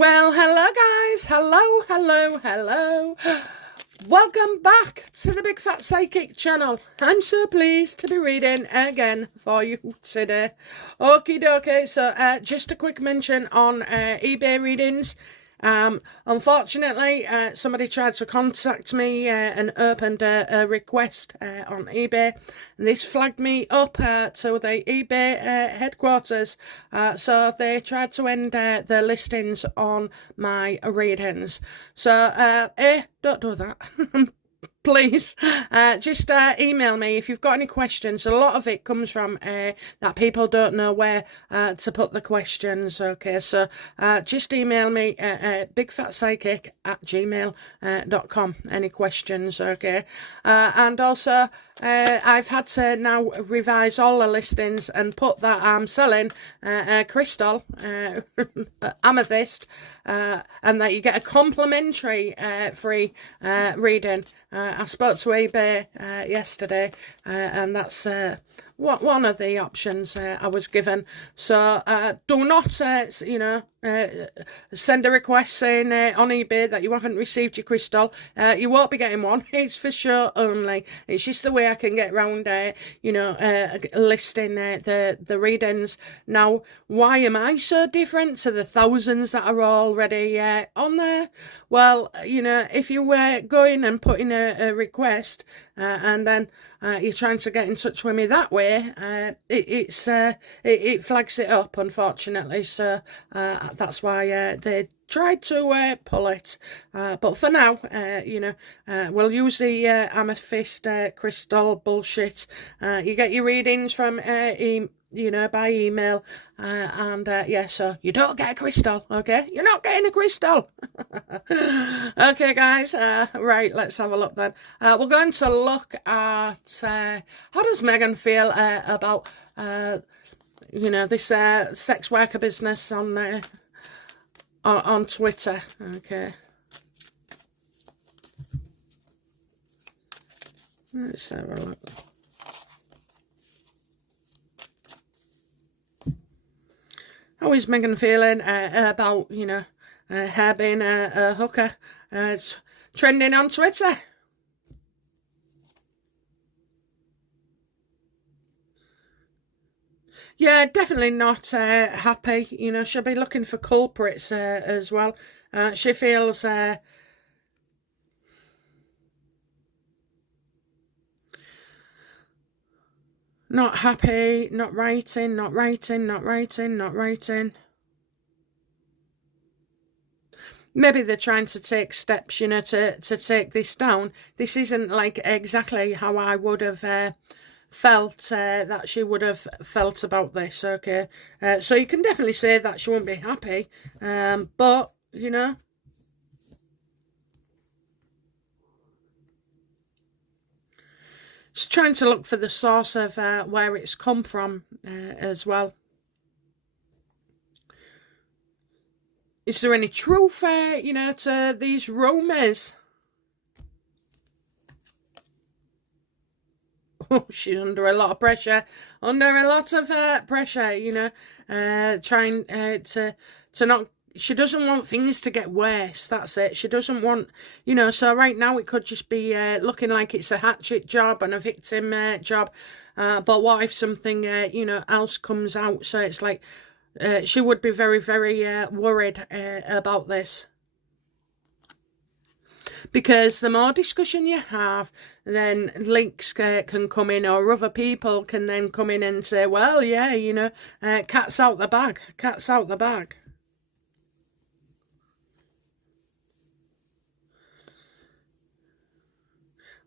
Well, hello guys, hello. Welcome back to the Big Fat Psychic channel. I'm so pleased to be reading again for you today. Okie dokie, so just a quick mention on eBay readings. Unfortunately, somebody tried to contact me and opened a request on eBay, and this flagged me up to the eBay headquarters, so they tried to end the listings on my readings. So, don't do that. Please, just email me if you've got any questions. A lot of it comes from that people don't know where to put the questions, okay? So just email me at bigfatpsychic@gmail.com, any questions, okay? And also, I've had to now revise all the listings and put that I'm selling crystal, amethyst, and that you get a complimentary free reading. I spoke to eBay yesterday, and that's one of the options I was given. So do not, send a request saying on eBay that you haven't received your crystal. You won't be getting one. It's for show only. It's just the way I can get round, listing the readings. Now, why am I so different to the thousands that are already on there? Well, if you were going and putting a request and then you're trying to get in touch with me that way, it flags it up, unfortunately. So that's why they tried to pull it, but for now, we'll use the amethyst crystal bullshit. You get your readings from by email, and so you don't get a crystal, okay? You're not getting a crystal. Okay, guys, right, let's have a look then. We're going to look at how does Megan feel about this sex worker business on Twitter, okay? Let's have a look. How is Megan feeling about, her being a hooker? It's trending on Twitter. Yeah, definitely not happy. She'll be looking for culprits as well. She feels not happy, not writing. Maybe they're trying to take steps, to take this down. This isn't like exactly how I would have felt that she would have felt about this, okay? So you can definitely say that she won't be happy, but, just trying to look for the source of where it's come from as well. Is there any truth, to these rumours? Oh, she's under a lot of pressure. Trying to not... She doesn't want things to get worse, that's it. She doesn't want, so right now it could just be looking like it's a hatchet job and a victim job. But what if something, else comes out? So it's like, she would be very, very worried about this. Because the more discussion you have, then links can come in, or other people can then come in and say, well, yeah, cat's out the bag.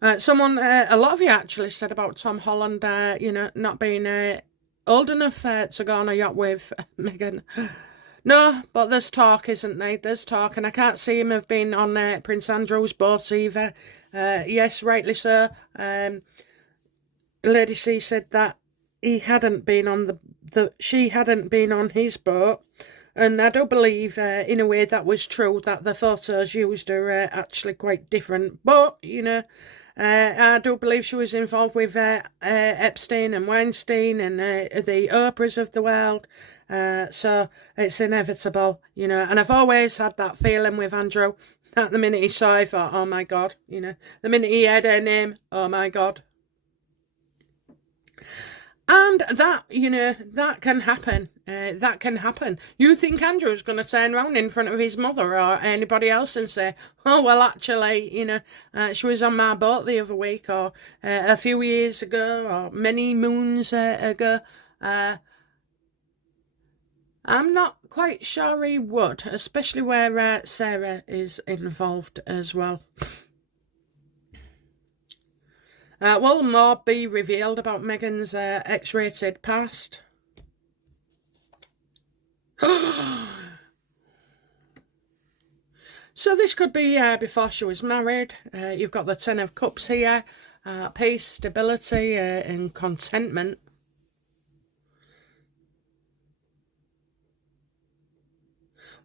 A lot of you actually said about Tom Holland, not being old enough to go on a yacht with Meghan. No, but there's talk, isn't there? There's talk, and I can't see him have been on Prince Andrew's boat either. Yes, rightly so. Lady C said that he hadn't been on she hadn't been on his boat, and I do believe in a way that was true, that the photos used are actually quite different. But I do believe she was involved with Epstein and Weinstein and the Oprahs of the world. So it's inevitable, you know. And I've always had that feeling with Andrew. That the minute he saw it, I thought, oh my God, you know. The minute he heard her name, oh my God. And that, you know, that can happen. That can happen. You think Andrew's going to turn around in front of his mother or anybody else and say, oh, well, actually, you know, she was on my boat the other week or a few years ago or many moons ago. I'm not quite sure he would, especially where Sarah is involved as well. Will more be revealed about Meghan's X-rated past? So this could be before she was married. You've got the Ten of Cups here. Peace, stability and contentment.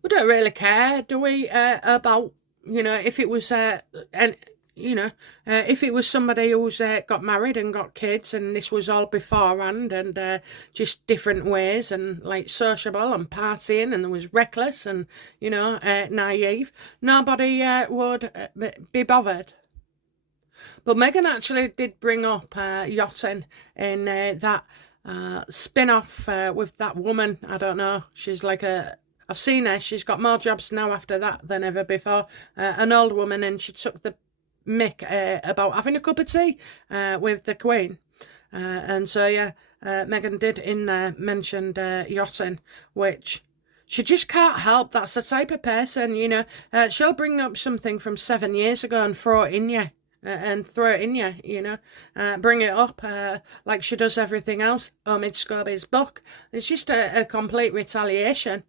We don't really care, do we, about, you know, if it was you know, if it was somebody who's got married and got kids and this was all beforehand and just different ways and like sociable and partying and there was reckless and, you know, naive, nobody would be bothered. But Meghan actually did bring up yachting in that spin-off with that woman. I don't know, she's like I've seen her, she's got more jobs now after that than ever before. An old woman, and she took the mick about having a cup of tea with the Queen. And so, yeah, Meghan did in there mentioned yachting, which she just can't help. That's the type of person, you know. She'll bring up something from 7 years ago and throw it in you. You know, bring it up like she does everything else. Omid Scobie's book. It's just a complete retaliation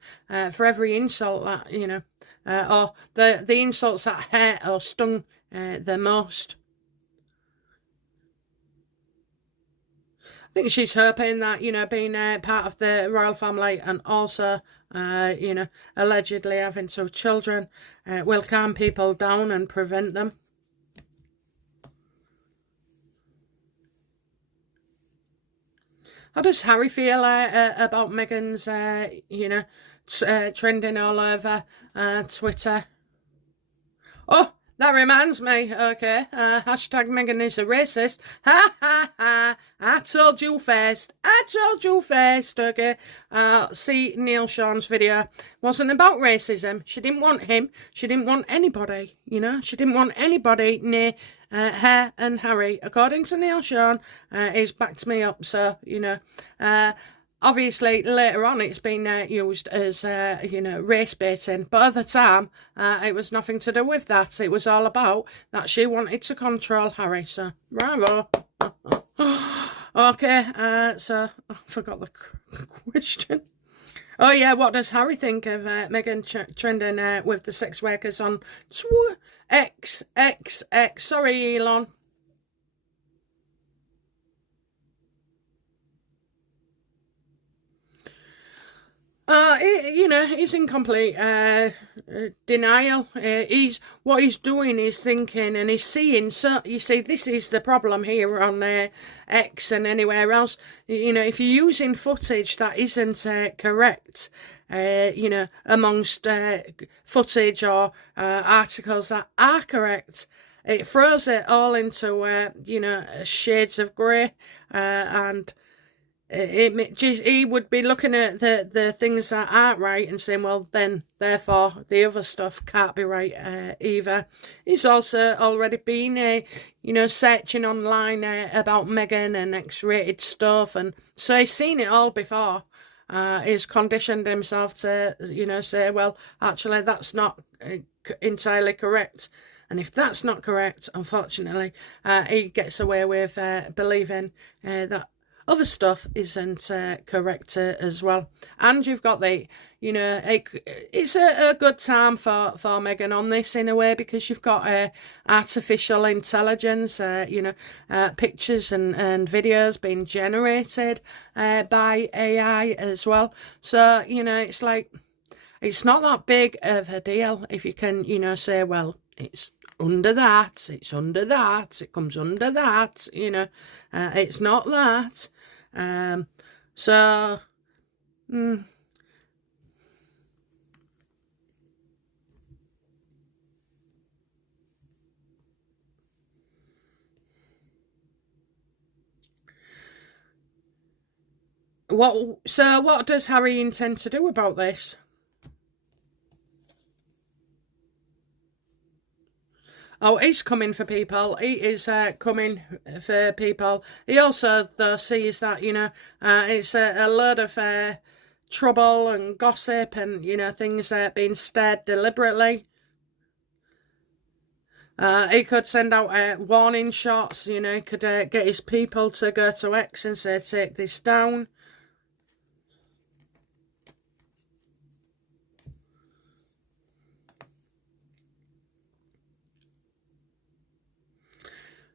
for every insult that, you know, or the insults that hurt or stung the most. I think she's hoping that, you know, being part of the royal family and also, you know, allegedly having 2 children will calm people down and prevent them. How does Harry feel about Meghan's, you know, trending all over Twitter? Oh, that reminds me, okay, hashtag Meghan is a racist. Ha, ha, ha, I told you first, okay. See Neil Sean's video. Wasn't about racism. She didn't want him. She didn't want anybody, you know. She didn't want anybody near her and Harry. According to Neil Sean, he's backed me up, so, you know. Obviously, later on, it's been used as, you know, race baiting. But at the time, it was nothing to do with that. It was all about that she wanted to control Harry. So, bravo. Okay, so I forgot the question. Oh, yeah, what does Harry think of Meghan trending with the sex workers on X? Sorry, Elon. You know, he's in complete denial. What he's doing is thinking and he's seeing. So you see, this is the problem here on X and anywhere else. You know, if you're using footage that isn't correct, you know, amongst footage or articles that are correct, it throws it all into you know, shades of grey and. He would be looking at the things that aren't right and saying, well, then, therefore, the other stuff can't be right either. He's also already been, you know, searching online about Meghan and X-rated stuff, and so he's seen it all before. He's conditioned himself to, you know, say, well, actually, that's not entirely correct. And if that's not correct, unfortunately, he gets away with believing that other stuff isn't correct as well. And you've got the, you know, it's a good time for Meghan on this in a way, because you've got artificial intelligence, you know, pictures and videos being generated by AI as well. So, you know, it's like, it's not that big of a deal if you can, you know, say, well, it's under that, it's under that, it comes under that, you know, it's not that. So, what does Harry intend to do about this? Oh, he's coming for people. He is coming for people. He also, though, sees that, you know, it's a load of trouble and gossip and, you know, things being stirred deliberately. He could send out warning shots, you know, he could get his people to go to X and say, take this down.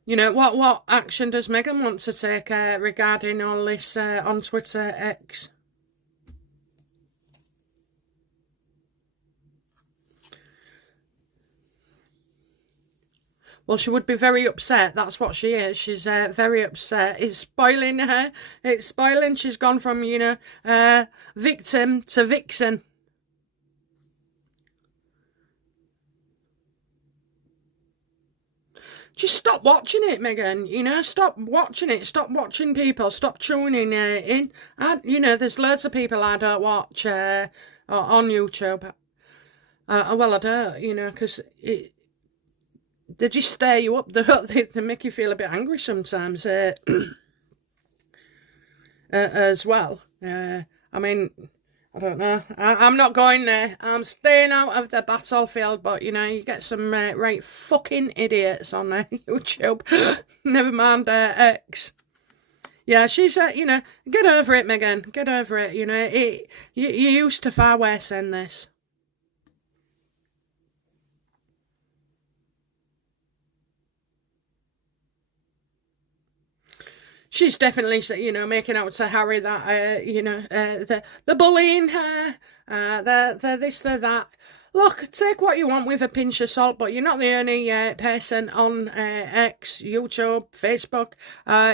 You know, what action does Meghan want to take regarding all this on Twitter X? Well, she would be very upset. That's what she is. She's very upset. It's spoiling her. It's spoiling. She's gone from, you know, victim to vixen. Just stop watching it, Meghan. You know, stop watching it. Stop watching people. Stop tuning in. You know, there's loads of people I don't watch on YouTube. Well, I don't, you know, because they just stir you up. They make you feel a bit angry sometimes as well. I mean, I don't know. I'm not going there. I'm staying out of the battlefield, but, you know, you get some right fucking idiots on YouTube. Never mind X. Yeah, she's, you know, get over it, Meghan. Get over it, you know. You're used to far worse than this. She's definitely, you know, making out to Harry that, you know, the bullying her, the this, the that. Look, take what you want with a pinch of salt, but you're not the only person on X, YouTube, Facebook,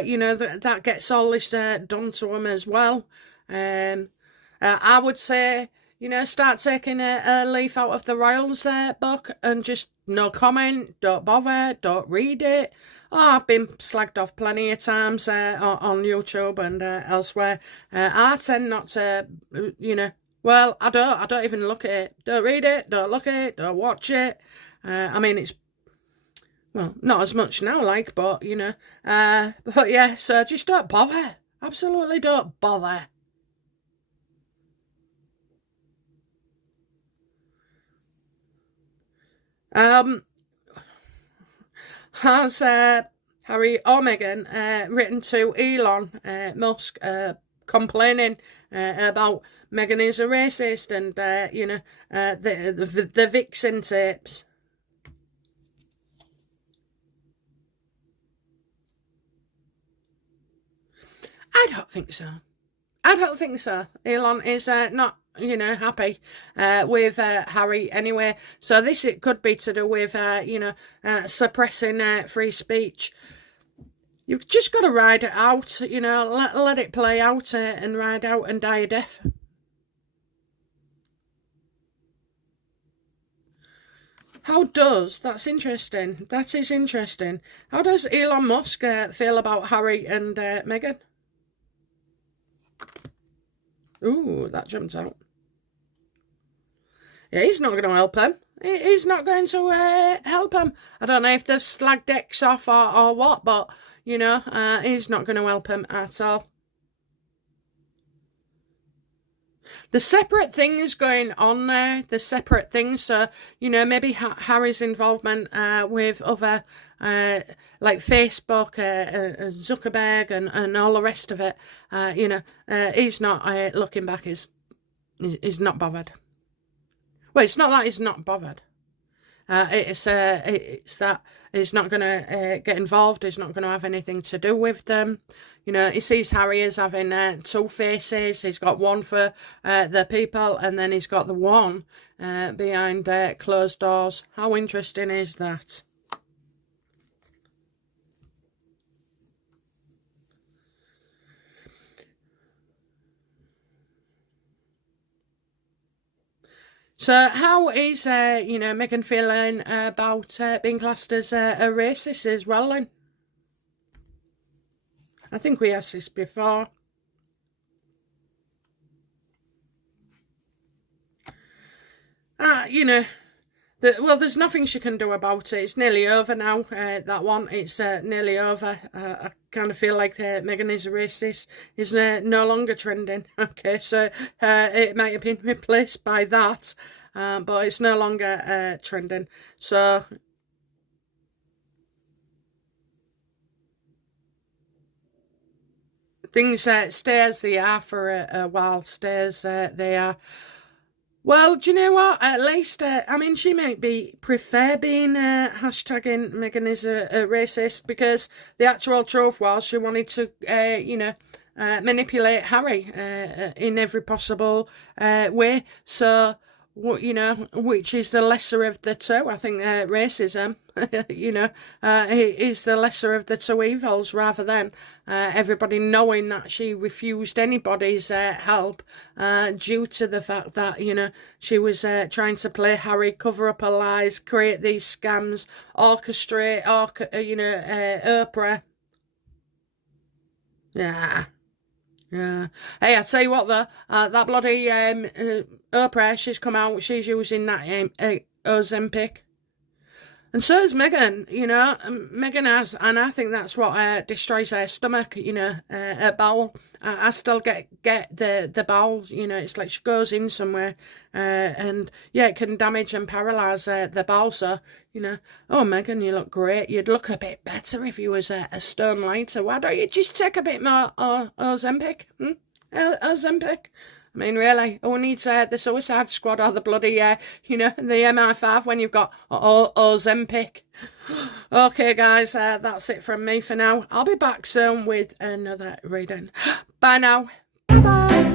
you know, that gets all this done to them as well. I would say, you know, start taking a leaf out of the Royals book and just no comment, don't bother, don't read it. Oh, I've been slagged off plenty of times on YouTube and elsewhere. I tend not to, you know, well, I don't even look at it. Don't read it, don't look at it, don't watch it. I mean, it's, well, not as much now, like, but, you know. But yeah, so just don't bother. Absolutely don't bother. Has Harry or Meghan written to Elon Musk complaining about Meghan is a racist and, you know, the Vixen tapes? I don't think so. I don't think so. Elon is not, you know, happy with Harry anyway. So this, it could be to do with, you know, suppressing free speech. You've just got to ride it out, you know, let it play out and ride out and die a death. That's interesting. That is interesting. How does Elon Musk feel about Harry and Meghan? Ooh, that jumped out. Yeah, he's not going to help him. He's not going to help him. I don't know if they've slagged X off or what, but, you know, he's not going to help him at all. The separate things going on there, the separate things, so, you know, maybe Harry's involvement with other, like Facebook, Zuckerberg and all the rest of it, you know, he's not looking back, he's not bothered. Well, it's not that he's not bothered. It's that he's not going to get involved. He's not going to have anything to do with them. You know, he sees Harry as having two faces. He's got one for the people, and then he's got the one behind closed doors. How interesting is that? So how is, you know, Meghan feeling about being classed as a racist as well then? I think we asked this before. You know, well, there's nothing she can do about it. It's nearly over now, that one. It's nearly over. I kind of feel like Meghan is a racist is no longer trending. Okay, so it might have been replaced by that, but it's no longer trending. So things stay as they are for a while, stay as they are. Well, do you know what? At least, I mean, she might prefer being hashtagging Meghan is a racist, because the actual truth was she wanted to, you know, manipulate Harry in every possible way. So, you know, which is the lesser of the two. I think racism, you know, is the lesser of the two evils, rather than everybody knowing that she refused anybody's help due to the fact that, you know, she was trying to play Harry, cover up her lies, create these scams, orchestrate, you know, Oprah. Yeah. Yeah. Hey, I tell you what though, that bloody Oprah, she's come out, she's using that Ozempic. And so is Meghan, you know. Meghan has, and I think that's what destroys her stomach, you know, her bowel. I still get the bowel, you know, it's like she goes in somewhere, and yeah, it can damage and paralyse the bowel. So, you know, oh, Meghan, you look great. You'd look a bit better if you was a stone lighter. Why don't you just take a bit more Ozempic? Ozempic? I mean, really, who needs the Suicide Squad or the bloody, you know, the MI5 when you've got Ozempic? Okay, guys, that's it from me for now. I'll be back soon with another reading. Bye now. Bye-bye.